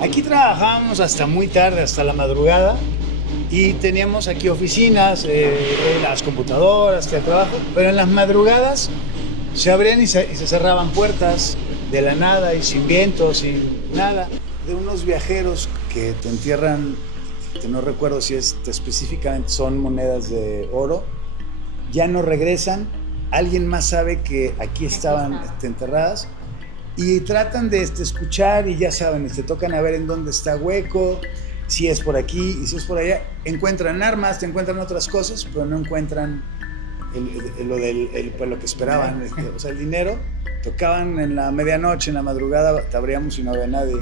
Aquí trabajábamos hasta muy tarde, hasta la madrugada, y teníamos aquí oficinas, las computadoras, el trabajo, pero en las madrugadas se abrían y se cerraban puertas de la nada y sin viento, sin nada. De unos viajeros que te entierran, que no recuerdo si específicamente son monedas de oro, ya no regresan, alguien más sabe que aquí estaban enterradas y tratan de escuchar y ya saben, te tocan a ver en dónde está hueco, si es por aquí y si es por allá. Encuentran armas, te encuentran otras cosas, pero no encuentran lo que esperaban, o sea, el dinero. Tocaban en la medianoche, en la madrugada, te abríamos y no había nadie.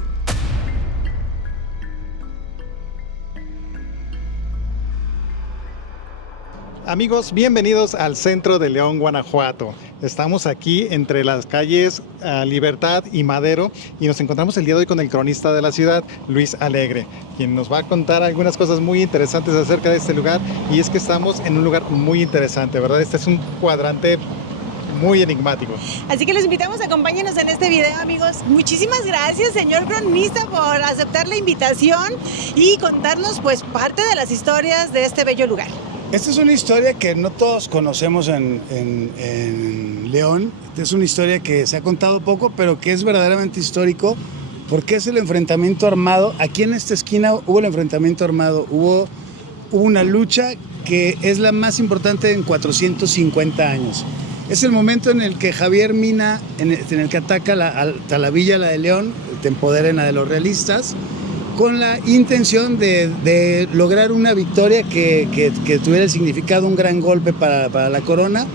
Amigos, bienvenidos al centro de León, Guanajuato. Estamos aquí entre las calles Libertad y Madero y nos encontramos el día de hoy con el cronista de la ciudad, Luis Alegre, quien nos va a contar algunas cosas muy interesantes acerca de este lugar. Y es que estamos en un lugar muy interesante, ¿verdad? Este es un cuadrante muy enigmático. Así que los invitamos, acompáñenos en este video, amigos. Muchísimas gracias, señor cronista, por aceptar la invitación y contarnos pues parte de las historias de este bello lugar. Esta es una historia que no todos conocemos en León. Esta es una historia que se ha contado poco, pero que es verdaderamente histórico, porque es el enfrentamiento armado. Aquí en esta esquina hubo el enfrentamiento armado, hubo una lucha que es la más importante en 450 años. Es el momento en el que Javier Mina, en el que ataca a la villa, la de León, te empoderen a de los realistas, con la intención de lograr una victoria que tuviera el significado, un gran golpe para la corona,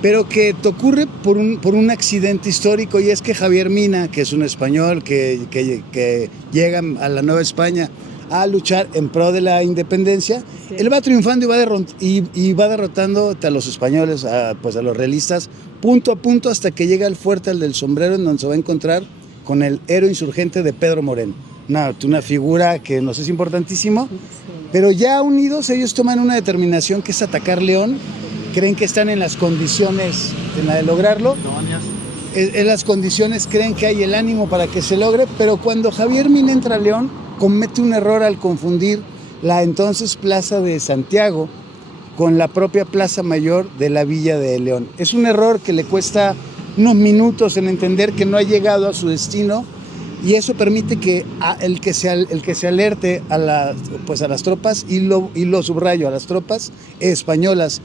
pero que te ocurre por un accidente histórico, y es que Javier Mina, que es un español que llega a la Nueva España a luchar en pro de la independencia, sí. Él va triunfando y va derrotando a los españoles, a los realistas, punto a punto, hasta que llega al fuerte del Sombrero, en donde se va a encontrar con el héroe insurgente de Pedro Moreno. Una figura que nos es importantísimo, sí. Pero ya unidos ellos toman una determinación que es atacar León. Creen que están en las condiciones de lograrlo, en las condiciones, creen que hay el ánimo para que se logre, pero cuando Javier Mina entra a León, comete un error al confundir la entonces Plaza de Santiago con la propia Plaza Mayor de la Villa de León. Es un error que le cuesta unos minutos en entender que no ha llegado a su destino, y eso permite que el que se alerte a las tropas, y lo subrayo, a las tropas españolas,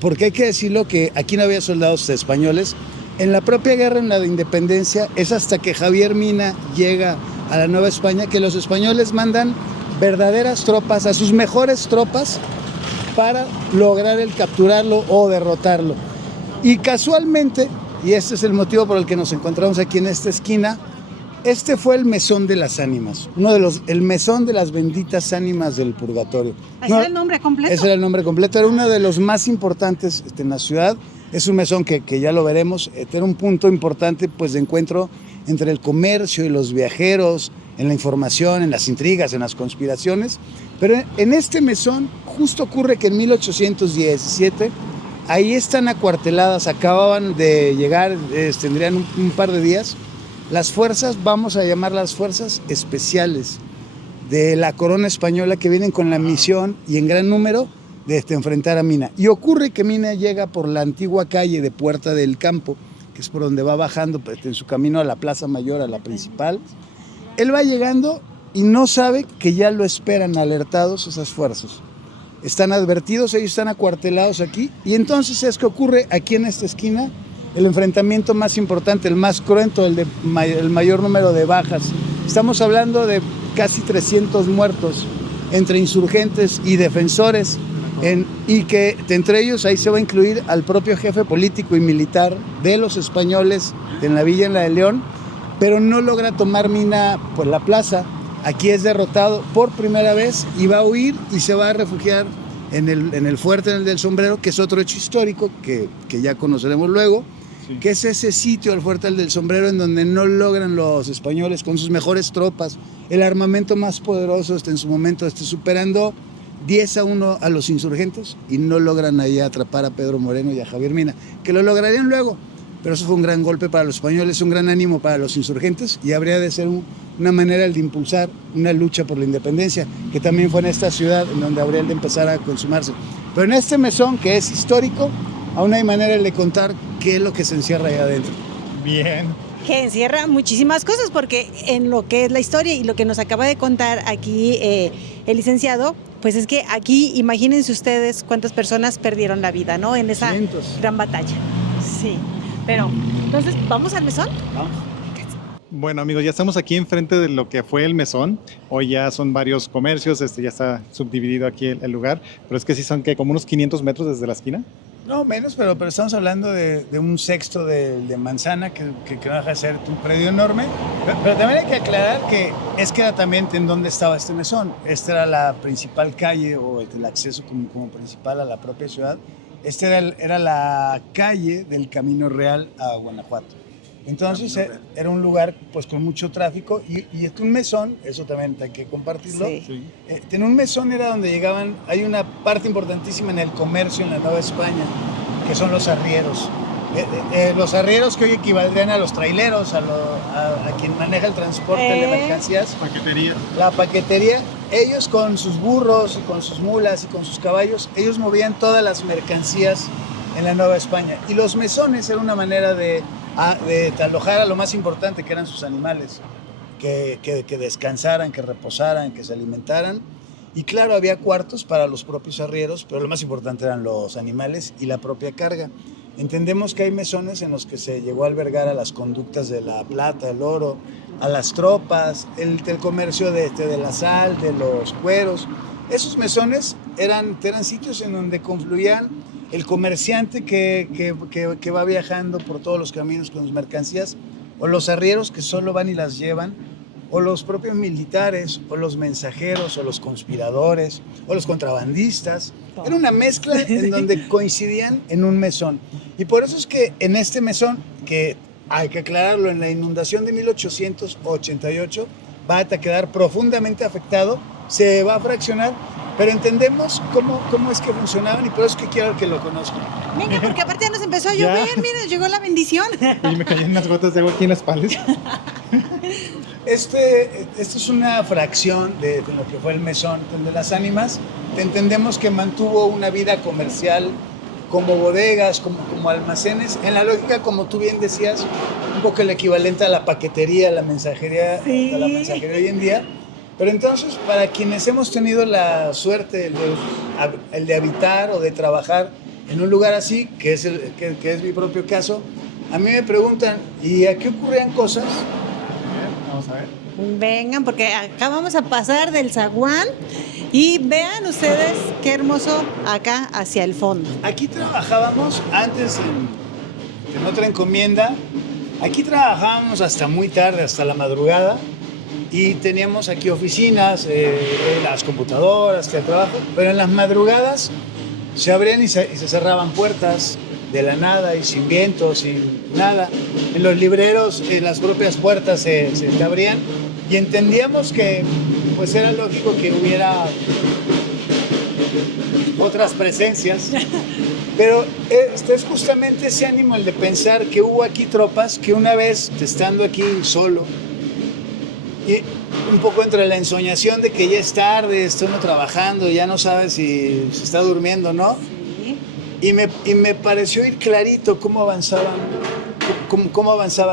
porque hay que decirlo que aquí no había soldados españoles. En la propia guerra, en la de independencia, es hasta que Javier Mina llega a la Nueva España que los españoles mandan verdaderas tropas, a sus mejores tropas, para lograr el capturarlo o derrotarlo. Y casualmente, y este es el motivo por el que nos encontramos aquí en esta esquina, este fue el Mesón de las Ánimas, el Mesón de las benditas ánimas del purgatorio. ¿Ese era el nombre completo? Ese era el nombre completo, era uno de los más importantes en la ciudad. Es un mesón que ya lo veremos, era un punto importante pues de encuentro entre el comercio y los viajeros, en la información, en las intrigas, en las conspiraciones. Pero en este mesón justo ocurre que en 1817, ahí están acuarteladas, acababan de llegar, tendrían un par de días, las fuerzas, vamos a llamarlas fuerzas especiales de la corona española, que vienen con la misión y en gran número de enfrentar a Mina. Y ocurre que Mina llega por la antigua calle de Puerta del Campo, que es por donde va bajando en su camino a la Plaza Mayor, a la principal. Él va llegando y no sabe que ya lo esperan alertados esas fuerzas. Están advertidos, ellos están acuartelados aquí, y entonces es que ocurre aquí en esta esquina el enfrentamiento más importante, el más cruento, el mayor número de bajas. Estamos hablando de casi 300 muertos entre insurgentes y defensores, y que entre ellos ahí se va a incluir al propio jefe político y militar de los españoles en la villa, en la de León, pero no logra tomar Mina por la plaza. Aquí es derrotado por primera vez y va a huir y se va a refugiar en el fuerte, en el del Sombrero, que es otro hecho histórico que ya conoceremos luego, sí. Que es ese sitio, el fuerte del Sombrero, en donde no logran los españoles con sus mejores tropas, el armamento más poderoso en su momento, superando 10-1 a los insurgentes, y no logran ahí atrapar a Pedro Moreno y a Javier Mina, que lo lograrían luego, pero eso fue un gran golpe para los españoles, un gran ánimo para los insurgentes y habría de ser una manera de impulsar una lucha por la independencia, que también fue en esta ciudad en donde habría de empezar a consumarse. Pero en este mesón, que es histórico, aún hay manera de contar qué es lo que se encierra ahí adentro. Bien. Que encierra muchísimas cosas, porque en lo que es la historia y lo que nos acaba de contar aquí el licenciado, pues es que aquí imagínense ustedes cuántas personas perdieron la vida, ¿no? En esa Cientos. gran batalla. Sí, pero entonces, ¿vamos al mesón? Vamos. Bueno, amigos, ya estamos aquí enfrente de lo que fue el mesón. Hoy ya son varios comercios, ya está subdividido aquí el lugar, pero es que sí son que como unos 500 metros desde la esquina. No, menos, pero estamos hablando de un sexto de manzana que no deja de ser un predio enorme. Pero también hay que aclarar que es que era también en dónde estaba este mesón. Esta era la principal calle o el acceso como principal a la propia ciudad. Esta era la calle del Camino Real a Guanajuato. Entonces era un lugar pues con mucho tráfico y un mesón, eso también hay que compartirlo. Sí. En un mesón era donde llegaban, hay una parte importantísima en el comercio en la Nueva España, que son los arrieros. Los arrieros que hoy equivaldrían a los traileros, a quien maneja el transporte de mercancías. Paquetería. La paquetería, ellos con sus burros y con sus mulas y con sus caballos, ellos movían todas las mercancías en la Nueva España. Y los mesones era una manera de alojar a lo más importante, que eran sus animales, que descansaran, que reposaran, que se alimentaran. Y claro, había cuartos para los propios arrieros, pero lo más importante eran los animales y la propia carga. Entendemos que hay mesones en los que se llegó a albergar a las conductas de la plata, el oro, a las tropas, el comercio de la sal, de los cueros. Esos mesones eran sitios en donde confluían el comerciante que va viajando por todos los caminos con sus mercancías, o los arrieros que solo van y las llevan, o los propios militares, o los mensajeros, o los conspiradores, o los contrabandistas. Era una mezcla en donde coincidían en un mesón. Y por eso es que en este mesón, que hay que aclararlo, en la inundación de 1888, va a quedar profundamente afectado, se va a fraccionar, pero entendemos cómo es que funcionaban y por eso es que quiero que lo conozcan. Venga, porque aparte ya nos empezó a llover, miren, llegó la bendición. Y me caían unas gotas de agua aquí en la espalda. Esto es una fracción de lo que fue el mesón de las ánimas. Entendemos que mantuvo una vida comercial como bodegas, como almacenes, en la lógica, como tú bien decías, un poco el equivalente a la paquetería, a la mensajería, sí, a la mensajería hoy en día. Pero entonces, para quienes hemos tenido la suerte el de habitar o de trabajar en un lugar así, que es mi propio caso, a mí me preguntan, ¿y a qué ocurrían cosas? Vamos a ver. Vengan, porque acá vamos a pasar del zaguán y vean ustedes qué hermoso acá hacia el fondo. Aquí trabajábamos antes en otra encomienda, aquí trabajábamos hasta muy tarde, hasta la madrugada, y teníamos aquí oficinas, las computadoras, el trabajo, pero en las madrugadas se abrían y se cerraban puertas de la nada y sin viento, sin nada. En los libreros las propias puertas se abrían y entendíamos que pues era lógico que hubiera otras presencias, pero es justamente ese ánimo el de pensar que hubo aquí tropas que una vez estando aquí solo, y un poco entre la ensoñación de que ya es tarde, está uno trabajando, ya no sabe si se está durmiendo o no. Sí. Y me pareció ir clarito cómo avanzaba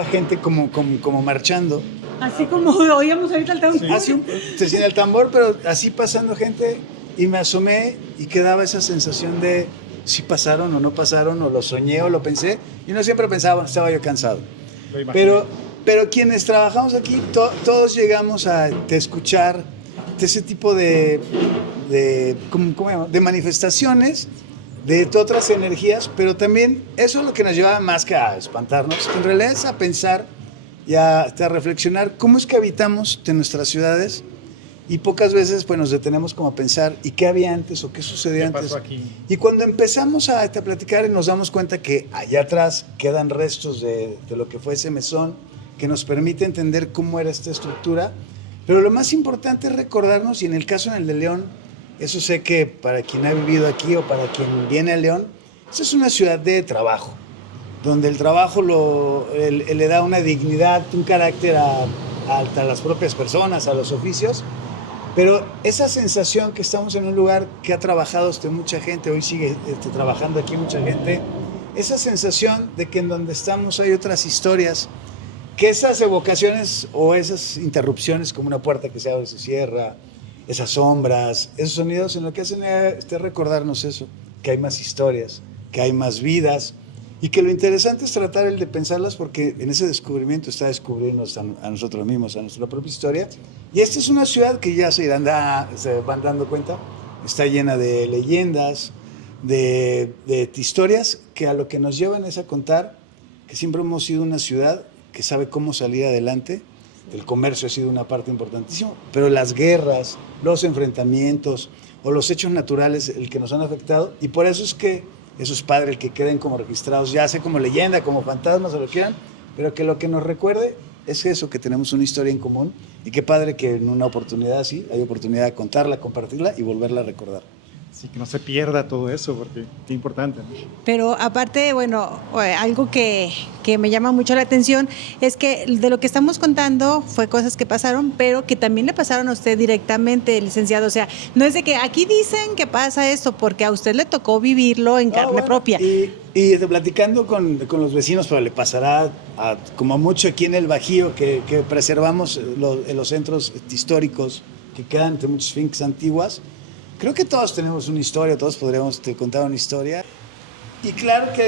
gente como marchando. Así como oíamos ahorita el tambor. Sí. Así se siente el tambor, pero así pasando gente, y me asomé y quedaba esa sensación de si pasaron o no pasaron, o lo soñé o lo pensé. Y uno siempre pensaba, bueno, estaba yo cansado. Pero quienes trabajamos aquí, todos llegamos a escuchar ese tipo de manifestaciones, de otras energías, pero también eso es lo que nos llevaba más que a espantarnos, en realidad es a pensar y a reflexionar cómo es que habitamos en nuestras ciudades, y pocas veces pues nos detenemos como a pensar ¿y qué había antes o qué sucedió antes? Pasó aquí? Y cuando empezamos a platicar nos damos cuenta que allá atrás quedan restos de lo que fue ese mesón, que nos permite entender cómo era esta estructura, pero lo más importante es recordarnos, y en el caso de León, eso sé que para quien ha vivido aquí o para quien viene a León, esta es una ciudad de trabajo. donde el trabajo le da una dignidad, un carácter a las propias personas, a los oficios. Pero esa sensación que estamos en un lugar que ha trabajado mucha gente, hoy sigue trabajando aquí mucha gente, esa sensación de que en donde estamos hay otras historias, que esas evocaciones o esas interrupciones como una puerta que se abre y se cierra, esas sombras, esos sonidos, en lo que hacen es recordarnos eso, que hay más historias, que hay más vidas, y que lo interesante es tratar el de pensarlas, porque en ese descubrimiento está descubrirnos a nosotros mismos, a nuestra propia historia. Y esta es una ciudad que ya se van dando cuenta, está llena de leyendas, de historias que a lo que nos llevan es a contar que siempre hemos sido una ciudad que sabe cómo salir adelante. El comercio ha sido una parte importantísima, pero las guerras, los enfrentamientos o los hechos naturales el que nos han afectado, y por eso es que eso es padre, el que queden como registrados, ya sea como leyenda, como fantasmas o lo que quieran, pero que lo que nos recuerde es eso, que tenemos una historia en común, y qué padre que en una oportunidad así hay oportunidad de contarla, compartirla y volverla a recordar. Sí, que no se pierda todo eso, porque qué importante, ¿no? Pero aparte, bueno, algo que me llama mucho la atención es que de lo que estamos contando fue cosas que pasaron, pero que también le pasaron a usted directamente, licenciado. O sea, no es de que aquí dicen que pasa esto, porque a usted le tocó vivirlo en carne propia. Y platicando con los vecinos, pero le pasará como mucho aquí en el Bajío, que preservamos los centros históricos que quedan entre muchas fincas antiguas. Creo que todos tenemos una historia, todos podríamos contar una historia. Y claro que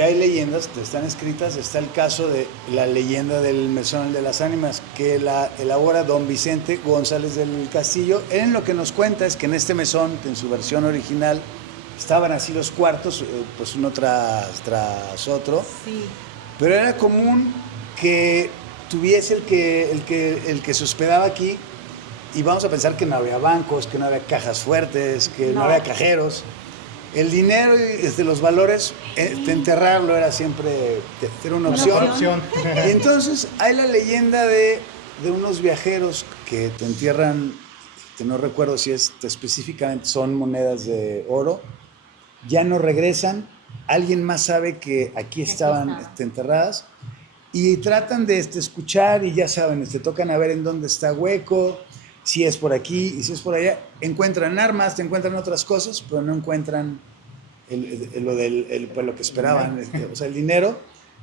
hay leyendas, están escritas. Está el caso de la leyenda del Mesón de las Ánimas, que la elabora don Vicente González del Castillo. Él en lo que nos cuenta es que en este mesón, en su versión original, estaban así los cuartos, pues uno tras otro. Sí. Pero era común que tuviese el que se hospedaba aquí. Y vamos a pensar que no había bancos, que no había cajas fuertes, que no había cajeros. El dinero y los valores, enterrarlo era siempre era una opción. Y entonces hay la leyenda de unos viajeros que te entierran, que no recuerdo si específicamente son monedas de oro, ya no regresan, alguien más sabe que aquí estaban enterradas, y tratan de escuchar, y ya saben, tocan a ver en dónde está hueco, si es por aquí y si es por allá. Encuentran armas, te encuentran otras cosas, pero no encuentran lo que esperaban, o sea, el dinero.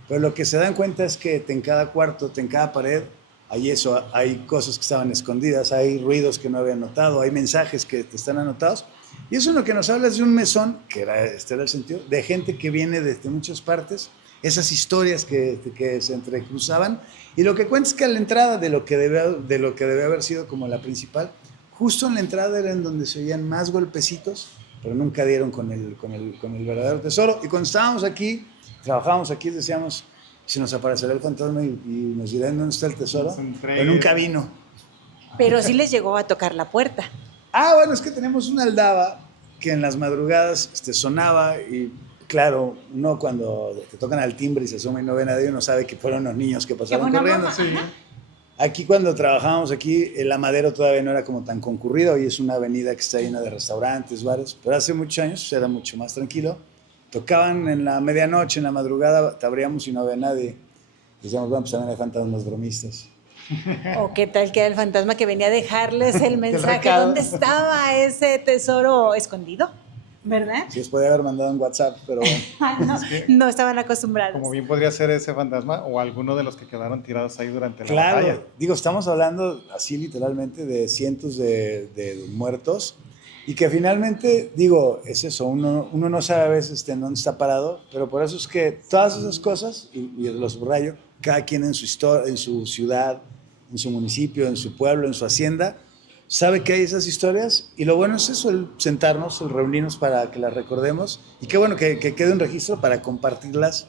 Pero lo que se dan cuenta es que en cada cuarto, en cada pared, hay cosas que estaban escondidas, hay ruidos que no habían notado, hay mensajes que están anotados. Y eso es lo que nos habla es de un mesón, que era el sentido, de gente que viene desde muchas partes, esas historias que se entrecruzaban. Y lo que cuenta es que a la entrada de lo que debe haber sido como la principal, justo en la entrada era en donde se oían más golpecitos, pero nunca dieron con el verdadero tesoro. Y cuando estábamos aquí, trabajábamos aquí, decíamos, si nos aparecerá el fantasma y nos dirán dónde está el tesoro, pero nunca vino. Pero sí les llegó a tocar la puerta. Bueno, es que tenemos una aldaba que en las madrugadas sonaba, y claro, uno cuando te tocan al timbre y se asoma y no ve a nadie, uno sabe que fueron los niños que pasaron corriendo. Sí. Aquí cuando trabajábamos aquí, el Amadero todavía no era como tan concurrido, hoy es una avenida que está llena de restaurantes, bares, pero hace muchos años era mucho más tranquilo. Tocaban en la medianoche, en la madrugada, te abríamos y no había nadie. Decíamos, bueno, pues también hay fantasmas bromistas. ¿O qué tal que era el fantasma que venía a dejarles el mensaje? ¿Dónde estaba ese tesoro escondido? ¿Verdad? Sí, les podía haber mandado en WhatsApp, pero bueno. No estaban acostumbrados. Como bien podría ser ese fantasma o alguno de los que quedaron tirados ahí durante la batalla. Claro, digo, estamos hablando así literalmente de cientos de muertos, y que finalmente, digo, es eso, uno no sabe a veces dónde está parado, pero por eso es que todas esas cosas, y lo subrayo, cada quien en su historia, en su ciudad, en su municipio, en su pueblo, en su hacienda, sabe que hay esas historias, y lo bueno es eso, el sentarnos, el reunirnos para que las recordemos, y qué bueno que quede un registro para compartirlas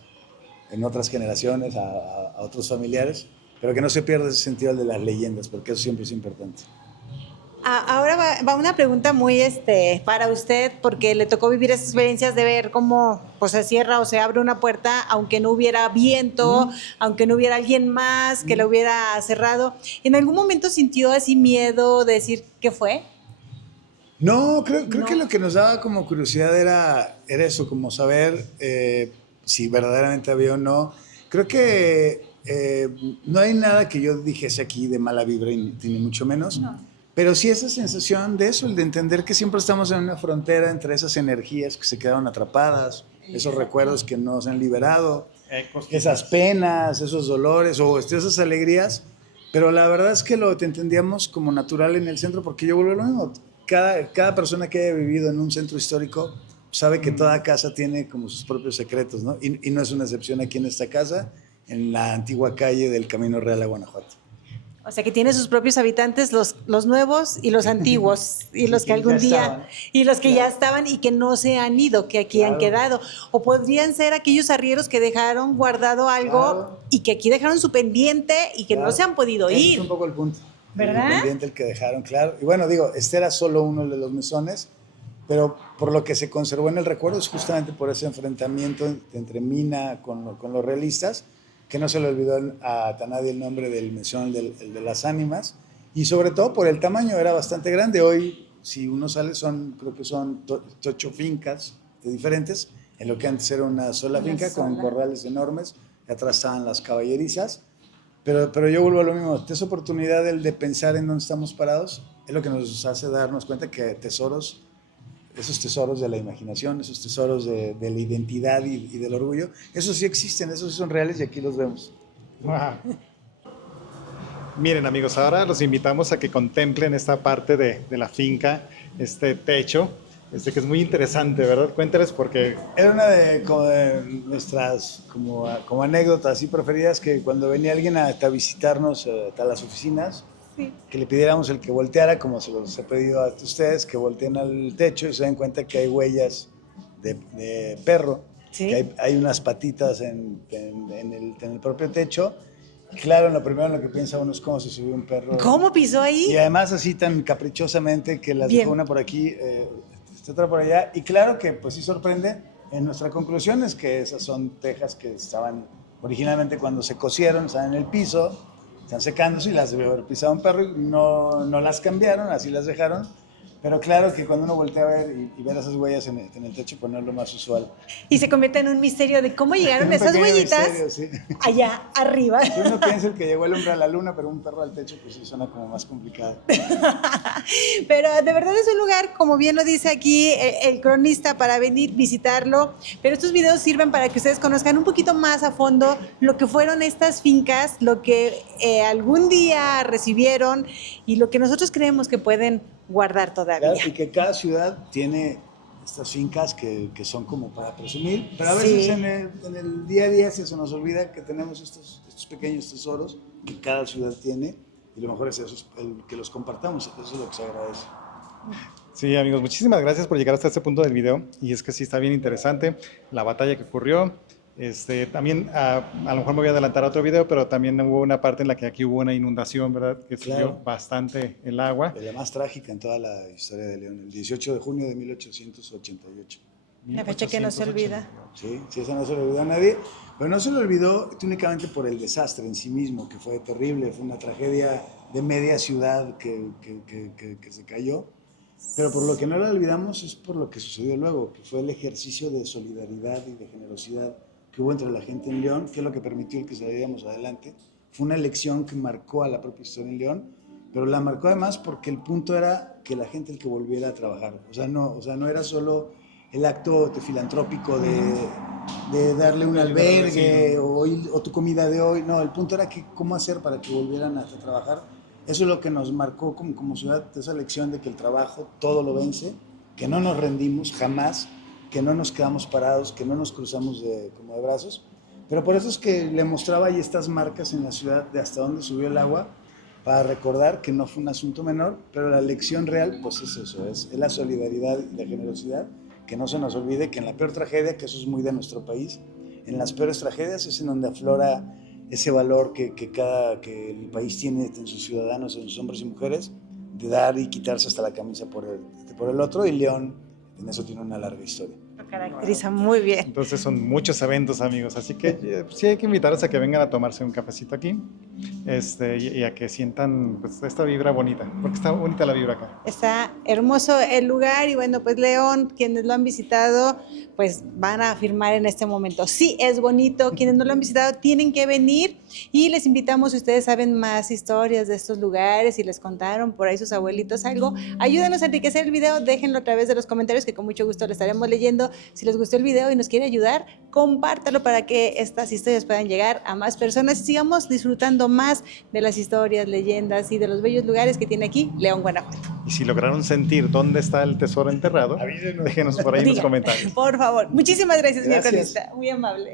en otras generaciones, a otros familiares, pero que no se pierda ese sentido de las leyendas, porque eso siempre es importante. Ahora va una pregunta muy para usted, porque le tocó vivir esas experiencias de ver cómo pues, se cierra o se abre una puerta, aunque no hubiera viento, aunque no hubiera alguien más que la hubiera cerrado. ¿En algún momento sintió así miedo de decir qué fue? No, creo que lo que nos daba como curiosidad era eso, como saber si verdaderamente había o no. Creo que no hay nada que yo dijese aquí de mala vibra, ni mucho menos. No. Pero sí esa sensación de eso, el de entender que siempre estamos en una frontera entre esas energías que se quedaron atrapadas, esos recuerdos que no se han liberado, esas penas, esos dolores o esas alegrías. Pero la verdad es que te entendíamos como natural en el centro, porque yo vuelvo a lo mismo. Cada persona que haya vivido en un centro histórico sabe que toda casa tiene como sus propios secretos, ¿no? Y no es una excepción aquí en esta casa, en la antigua calle del Camino Real a Guanajuato. O sea, que tiene sus propios habitantes, los nuevos y los antiguos, y los que algún día, y los que ya estaban y que no se han ido, que aquí han quedado. O podrían ser aquellos arrieros que dejaron guardado algo y que aquí dejaron su pendiente y que no se han podido ir. Es un poco el punto. ¿Verdad? El pendiente el que dejaron, claro. Y bueno, digo, este era solo uno de los mesones, pero por lo que se conservó en el recuerdo es justamente por ese enfrentamiento entre Mina con los realistas, que no se le olvidó a nadie el nombre del mesón, el de las ánimas, y sobre todo por el tamaño, era bastante grande. Hoy, si uno sale, creo que son 8 fincas diferentes, en lo que antes era una sola finca con corrales enormes, y atrás estaban las caballerizas, pero yo vuelvo a lo mismo, esa oportunidad de pensar en dónde estamos parados, es lo que nos hace darnos cuenta que esos tesoros de la imaginación, esos tesoros de la identidad y del orgullo, esos sí existen, esos sí son reales y aquí los vemos. Wow. Miren amigos, ahora los invitamos a que contemplen esta parte de la finca, este techo, que es muy interesante, ¿verdad? Cuéntales porque... Era una de nuestras como anécdotas así preferidas, que cuando venía alguien a visitarnos a las oficinas, que le pidiéramos el que volteara, como se los he pedido a ustedes, que volteen al techo y se den cuenta que hay huellas de perro, que hay unas patitas en el propio techo. Claro, lo primero en lo que piensa uno es cómo se subió un perro. ¿Cómo pisó ahí? Y además así tan caprichosamente que las dejó una por aquí, otra por allá. Y claro que pues sí sorprende. En nuestra conclusión es que esas son tejas que estaban originalmente cuando se cosieron, estaban en el piso, están secándose y las debe haber pisado un perro y no las cambiaron, así las dejaron. Pero claro que cuando uno voltea a ver y ver esas huellas en el techo, pues no es lo más usual. Y se convierte en un misterio de cómo llegaron esas huellitas allá arriba. Si uno piensa que llegó el hombre a la luna, pero un perro al techo, pues sí suena como más complicado. Pero de verdad es un lugar, como bien lo dice aquí el cronista, para venir, visitarlo. Pero estos videos sirven para que ustedes conozcan un poquito más a fondo lo que fueron estas fincas, lo que algún día recibieron y lo que nosotros creemos que pueden guardar todavía. Claro, y que cada ciudad tiene estas fincas que son como para presumir, pero a veces en el día a día se nos olvida que tenemos estos pequeños tesoros que cada ciudad tiene, y lo mejor es eso, que los compartamos, eso es lo que se agradece. Sí, amigos, muchísimas gracias por llegar hasta este punto del video, y es que sí está bien interesante la batalla que ocurrió. También a lo mejor me voy a adelantar a otro video, pero también hubo una parte en la que aquí hubo una inundación, ¿verdad? Que subió bastante el agua. La más trágica en toda la historia de León, el 18 de junio de 1888. La fecha que no se olvida. Sí, esa no se le olvidó a nadie, pero no se le olvidó únicamente por el desastre en sí mismo, que fue terrible, fue una tragedia de media ciudad que se cayó, pero por lo que no la olvidamos es por lo que sucedió luego, que fue el ejercicio de solidaridad y de generosidad que hubo entre la gente en León, que es lo que permitió que saliéramos adelante. Fue una elección que marcó a la propia historia en León, pero la marcó además porque el punto era que la gente el que volviera a trabajar. O sea, no era solo el acto filantrópico de darle un albergue o tu comida de hoy. No, el punto era que cómo hacer para que volvieran a trabajar. Eso es lo que nos marcó como ciudad, esa lección de que el trabajo todo lo vence, que no nos rendimos jamás, que no nos quedamos parados, que no nos cruzamos como de brazos. Pero por eso es que le mostraba ahí estas marcas en la ciudad de hasta dónde subió el agua, para recordar que no fue un asunto menor, pero la lección real pues es eso, es la solidaridad y la generosidad, que no se nos olvide que en la peor tragedia, que eso es muy de nuestro país, en las peores tragedias es en donde aflora ese valor que el país tiene en sus ciudadanos, en sus hombres y mujeres, de dar y quitarse hasta la camisa por el otro, y León en eso tiene una larga historia. Lo caracteriza muy bien. Entonces son muchos eventos, amigos, así que sí hay que invitarlos a que vengan a tomarse un cafecito aquí. y a que sientan pues, esta vibra bonita, porque está bonita la vibra acá. Está hermoso el lugar y bueno, pues León, quienes lo han visitado, pues van a afirmar en este momento, sí, es bonito. Quienes no lo han visitado tienen que venir y les invitamos, si ustedes saben más historias de estos lugares y les contaron por ahí sus abuelitos algo, ayúdenos a enriquecer el video, déjenlo a través de los comentarios que con mucho gusto lo estaremos leyendo. Si les gustó el video y nos quiere ayudar, compártalo para que estas historias puedan llegar a más personas y sigamos disfrutando más de las historias, leyendas y de los bellos lugares que tiene aquí León, Guanajuato. Y si lograron sentir dónde está el tesoro enterrado, Avísenos. déjenos por ahí en los comentarios. Por favor. Muchísimas gracias, señor Gracias. cronista. Muy amable.